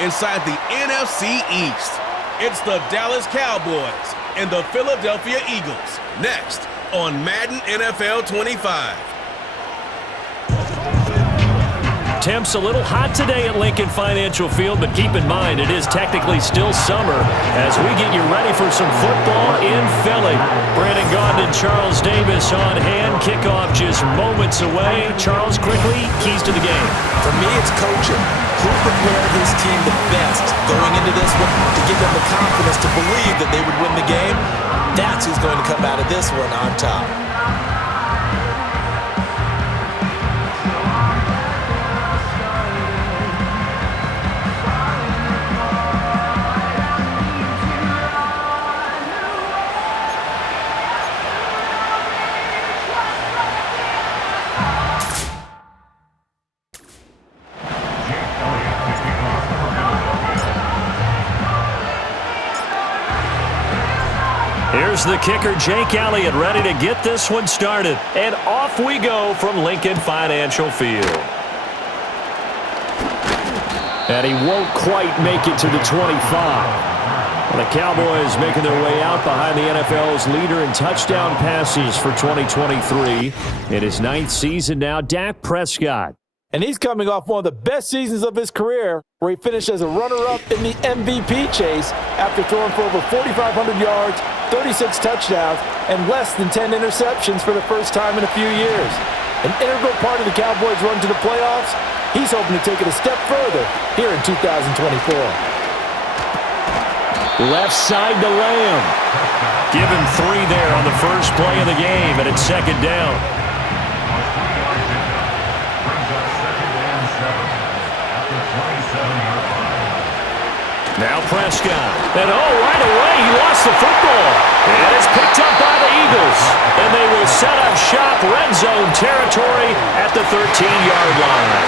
inside the NFC East. It's the Dallas Cowboys and the Philadelphia Eagles. Next on Madden NFL 25. Temps a little hot today at Lincoln Financial Field, but keep in mind it is technically still summer as we get you ready for some football in Philly. Brandon Gaudin and Charles Davis on hand. Kickoff just moments away. Charles, quickly, keys to the game. For me, it's coaching. Who prepared his team the best going into this one to give them the confidence to believe that they would win the game? That's who's going to come out of this one on top. Here's the kicker, Jake Elliott, ready to get this one started. And off we go from Lincoln Financial Field. And he won't quite make it to the 25. The Cowboys making their way out behind the NFL's leader in touchdown passes for 2023. In his 9th season now, Dak Prescott. And he's coming off one of the best seasons of his career, where he finished as a runner-up in the MVP chase after throwing for over 4,500 yards, 36 touchdowns, and less than 10 interceptions for the first time in a few years. An integral part of the Cowboys' run to the playoffs, he's hoping to take it a step further here in 2024. Left side to Lamb. Give him 3 there on the first play of the game, and it's second down. Now Prescott. And right away, he lost the football. And it's picked up by the Eagles. And they will set up shop red zone territory at the 13-yard line.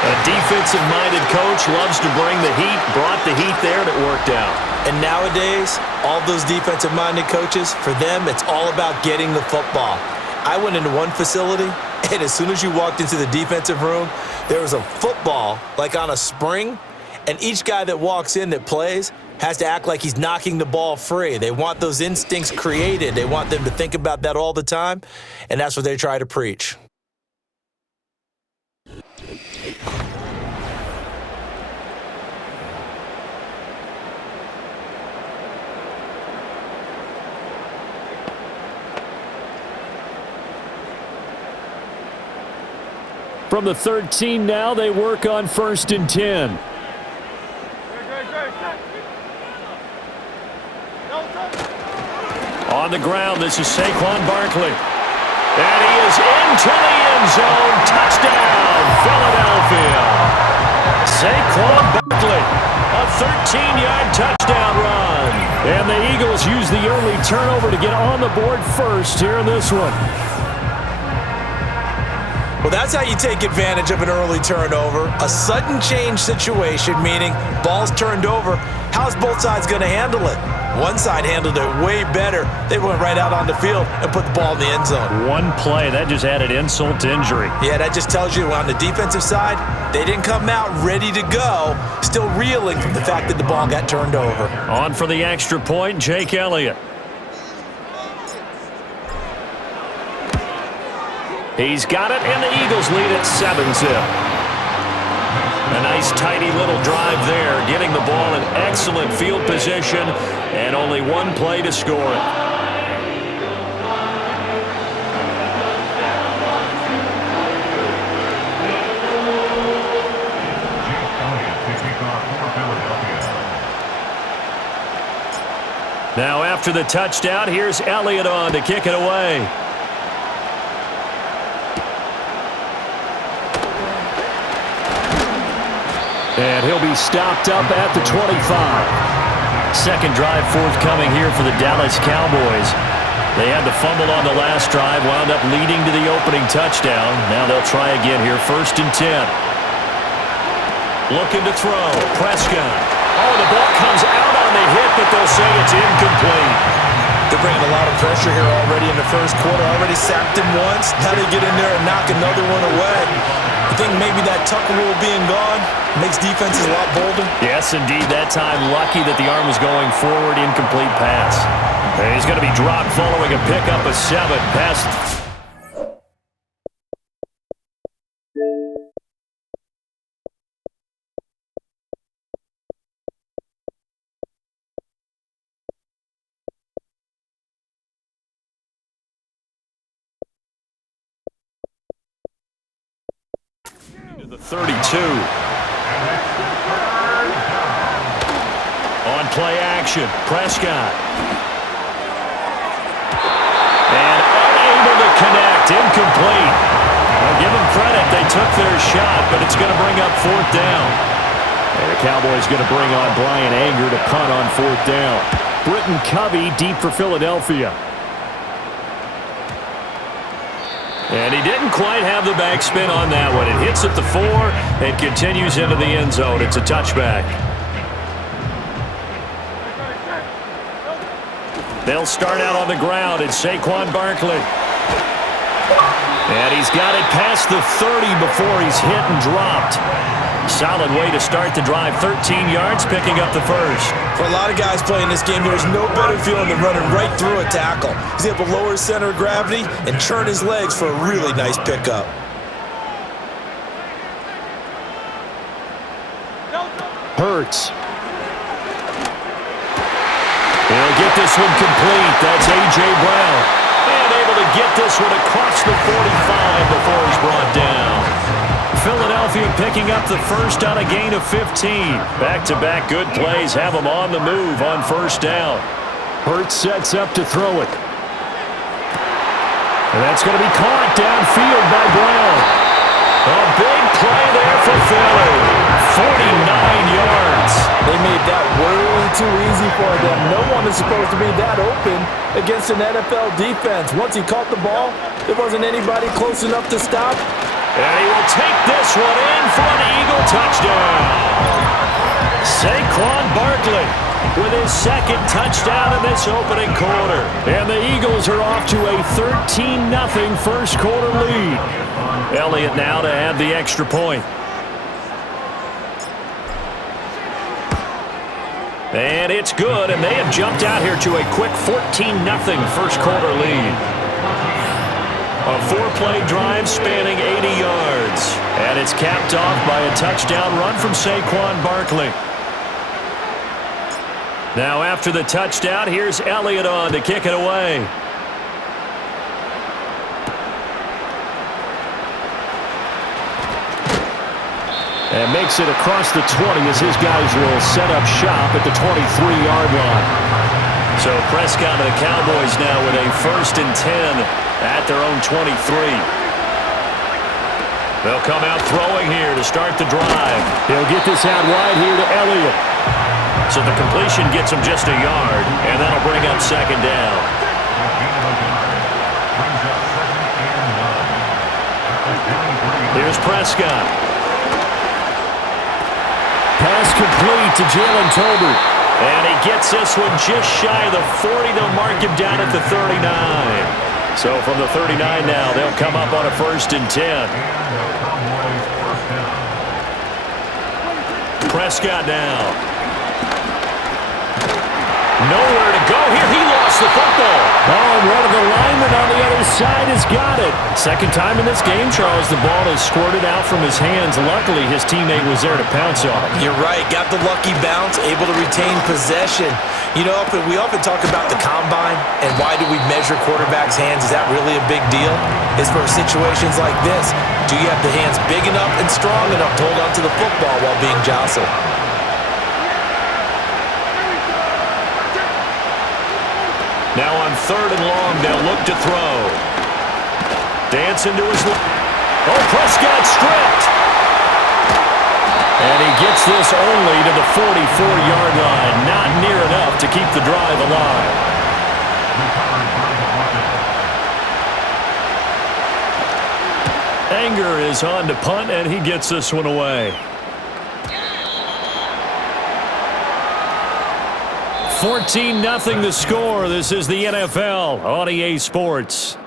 A defensive-minded coach loves to bring the heat, brought the heat there, and it worked out. And nowadays, all those defensive-minded coaches, for them, it's all about getting the football. I went into one facility, and as soon as you walked into the defensive room, there was a football, like on a spring, and each guy that walks in that plays has to act like he's knocking the ball free. They want those instincts created. They want them to think about that all the time, and that's what they try to preach. From the 13 now, they work on 1st and 10. On the ground, this is Saquon Barkley. And he is into the end zone. Touchdown, Philadelphia. Saquon Barkley, a 13-yard touchdown run. And the Eagles use the early turnover to get on the board first here in this one. Well, that's how you take advantage of an early turnover. A sudden change situation, meaning ball's turned over. How's both sides going to handle it? One side handled it way better. They went right out on the field and put the ball in the end zone. One play, that just added insult to injury. Yeah, that just tells you on the defensive side, they didn't come out ready to go, still reeling from the fact that the ball got turned over. On for the extra point, Jake Elliott. He's got it, and the Eagles lead at 7-zip. A nice, tidy little drive there, getting the ball in excellent field position, and only one play to score it. Now after the touchdown, here's Elliott on to kick it away. And he'll be stopped up at the 25. Second drive forthcoming here for the Dallas Cowboys. They had the fumble on the last drive, wound up leading to the opening touchdown. Now they'll try again here, 1st and 10. Looking to throw, Prescott. Oh, the ball comes out on the hit, but they'll say it's incomplete. They're bringing a lot of pressure here already in the first quarter. Already sacked him once. Now they get in there and knock another one away. But think maybe that tucker rule being gone makes defenses a lot bolder? Yes, indeed. That time, lucky that the arm was going forward, incomplete pass. And he's going to be dropped following a pickup of 7. Pass. The 32. On play action, Prescott. And unable to connect, incomplete. I'll give them credit, they took their shot, but it's going to bring up 4th down. And the Cowboys going to bring on Brian Anger to punt on 4th down. Britton Covey deep for Philadelphia. And he didn't quite have the backspin on that one. It hits at the 4 and continues into the end zone. It's a touchback. They'll start out on the ground. It's Saquon Barkley. And he's got it past the 30 before he's hit and dropped. Solid way to start the drive. 13 yards, picking up the first. For a lot of guys playing this game, there's no better feeling than running right through a tackle. He's able to lower his center of gravity and churn his legs for a really nice pickup. Hurts. He'll get this one complete. That's A.J. Brown. And able to get this one across the 45 before he's brought down. Philadelphia picking up the first on a gain of 15. Back-to-back good plays have them on the move on 1st down. Hurts sets up to throw it. And that's going to be caught downfield by Brown. A big play there for Philly. 49 yards. They made that way too easy for them. No one is supposed to be that open against an NFL defense. Once he caught the ball, there wasn't anybody close enough to stop. And he will take this one in for an Eagle touchdown. Saquon Barkley with his 2nd touchdown in this opening quarter. And the Eagles are off to a 13-0 first quarter lead. Elliott now to add the extra point. And it's good, and they have jumped out here to a quick 14-0 first quarter lead. A 4-play drive spanning 80 yards. And it's capped off by a touchdown run from Saquon Barkley. Now after the touchdown, here's Elliott on to kick it away. And makes it across the 20 as his guys will set up shop at the 23-yard line. So Prescott and the Cowboys now with a 1st and 10 at their own 23. They'll come out throwing here to start the drive. He'll get this out wide here to Elliott. So the completion gets him just a yard, and that'll bring up 2nd down. Here's Prescott. Pass complete to Jalen Tolbert. And he gets this one just shy of the 40. They'll mark him down at the 39. So from the 39 now, they'll come up on a 1st and 10. Prescott now. Nowhere to go here. He lost the football. Oh, and one of the linemen on the other side has got it. 2nd time in this game, Charles, the ball has squirted out from his hands. Luckily, his teammate was there to pounce on him. You're right. Got the lucky bounce, able to retain possession. You know, we often talk about the combine and why do we measure quarterbacks' hands. Is that really a big deal? It's for situations like this. Do you have the hands big enough and strong enough to hold onto the football while being jostled? Now on 3rd and long, they'll look to throw. Dancing to his left. Oh, Prescott stripped. And he gets this only to the 44-yard line. Not near enough to keep the drive alive. Anger is on to punt, and he gets this one away. 14-0 the score. This is the NFL on EA Sports.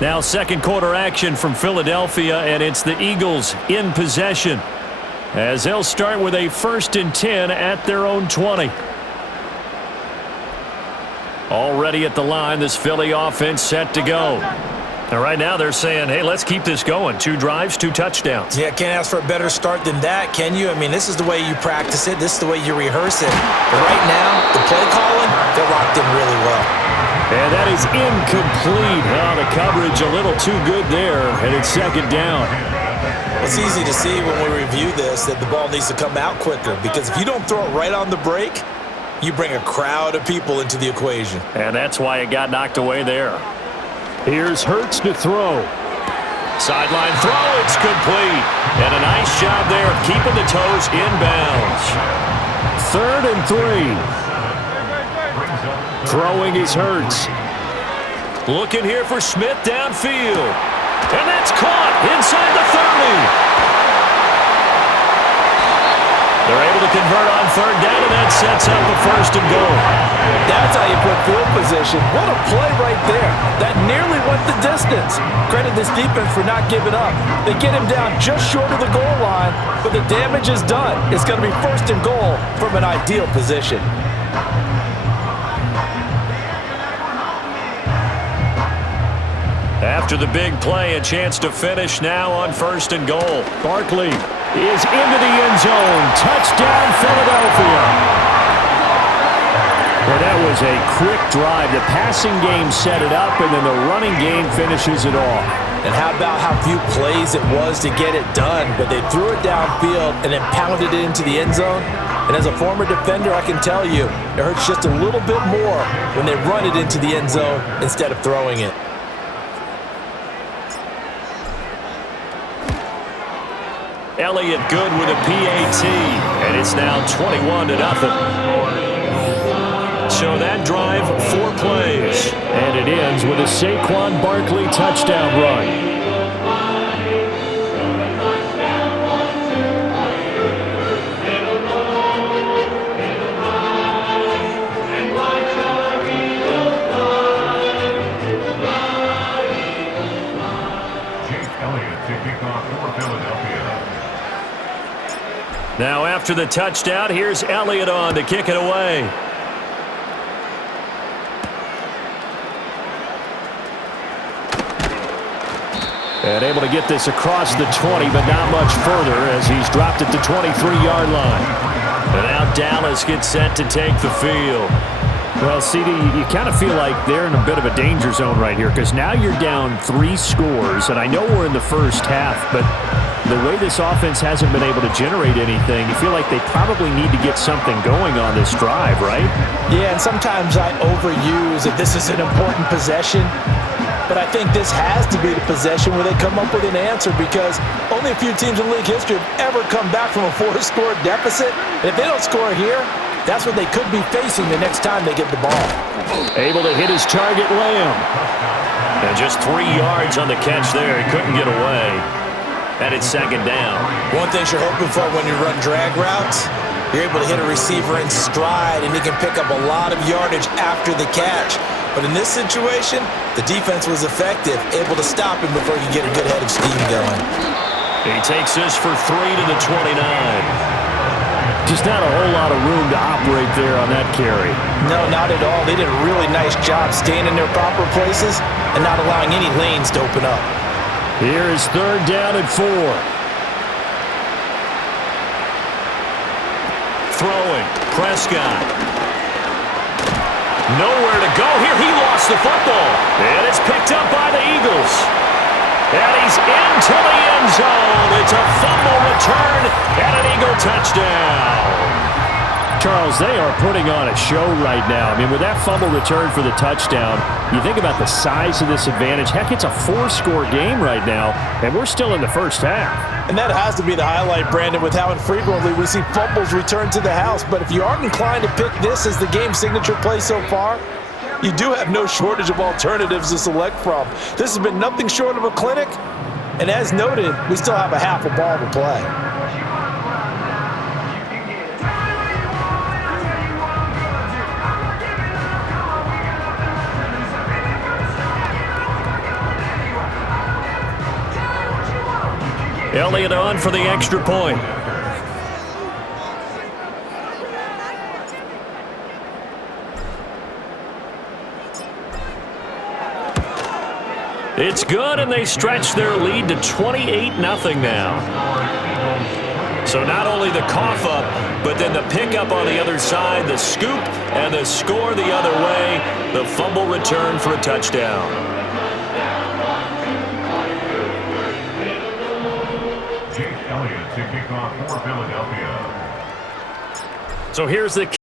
Now second quarter action from Philadelphia, and it's the Eagles in possession as they'll start with a 1st and 10 at their own 20. Already at the line, this Philly offense set to go. And right now they're saying, hey, let's keep this going. 2 drives, 2 touchdowns. Yeah, can't ask for a better start than that, can you? I mean, this is the way you practice it. This is the way you rehearse it. But right now, the play calling, they're locked in really well. And that is incomplete. Oh, the coverage a little too good there, and it's 2nd down. It's easy to see when we review this that the ball needs to come out quicker, because if you don't throw it right on the break, you bring a crowd of people into the equation. And that's why it got knocked away there. Here's Hurts to throw. Sideline throw, it's complete. And a nice job there of keeping the toes inbounds. 3rd and 3. Throwing is Hurts. Looking here for Smith downfield. And that's caught inside the 30. They're able to convert on 3rd down, and that sets up a 1st and goal. That's how you put field position. What a play right there. That nearly went the distance. Credit this defense for not giving up. They get him down just short of the goal line, but the damage is done. It's going to be 1st and goal from an ideal position. After the big play, a chance to finish now on 1st and goal. Barkley is into the end zone. Touchdown, Philadelphia. Well, that was a quick drive. The passing game set it up, and then the running game finishes it off. And how about how few plays it was to get it done, but they threw it downfield and then pounded it into the end zone. And as a former defender, I can tell you, it hurts just a little bit more when they run it into the end zone instead of throwing it. Elliott good with a PAT, and it's now 21-0. So that drive, 4 plays. And it ends with a Saquon Barkley touchdown run. Now after the touchdown, here's Elliott on to kick it away. And able to get this across the 20, but not much further as he's dropped at the 23-yard line. And now Dallas gets set to take the field. Well, CD, you kind of feel like they're in a bit of a danger zone right here because now you're down 3 scores, and I know we're in the first half, but the way this offense hasn't been able to generate anything, you feel like they probably need to get something going on this drive, right? Yeah, and sometimes I overuse that this is an important possession, but I think this has to be the possession where they come up with an answer because only a few teams in league history have ever come back from a 4-score deficit. And if they don't score here, that's what they could be facing the next time they get the ball. Able to hit his target, Lamb. And just 3 yards on the catch there. He couldn't get away. And it's 2nd down. One thing you're hoping for when you run drag routes, you're able to hit a receiver in stride, and he can pick up a lot of yardage after the catch. But in this situation, the defense was effective, able to stop him before he could get a good head of steam going. He takes this for 3 to the 29. Just not a whole lot of room to operate there on that carry. No, not at all. They did a really nice job staying in their proper places and not allowing any lanes to open up. Here is 3rd down and 4. Throwing, Prescott. Nowhere to go here. He lost the football. And it's picked up by the Eagles. And he's into the end zone. It's a fumble return and an Eagle touchdown. Charles, they are putting on a show right now. I mean, with that fumble return for the touchdown, you think about the size of this advantage. Heck, it's a 4-score game right now, and we're still in the first half. And that has to be the highlight, Brandon, with how infrequently we see fumbles return to the house. But if you aren't inclined to pick this as the game signature play so far, you do have no shortage of alternatives to select from. This has been nothing short of a clinic, and as noted, we still have a half a ball to play. Elliott on for the extra point. It's good, and they stretch their lead to 28-0 now. So not only the cough up, but then the pickup on the other side, the scoop, and the score the other way, the fumble return for a touchdown. Elliott to kick off for Philadelphia. So here's the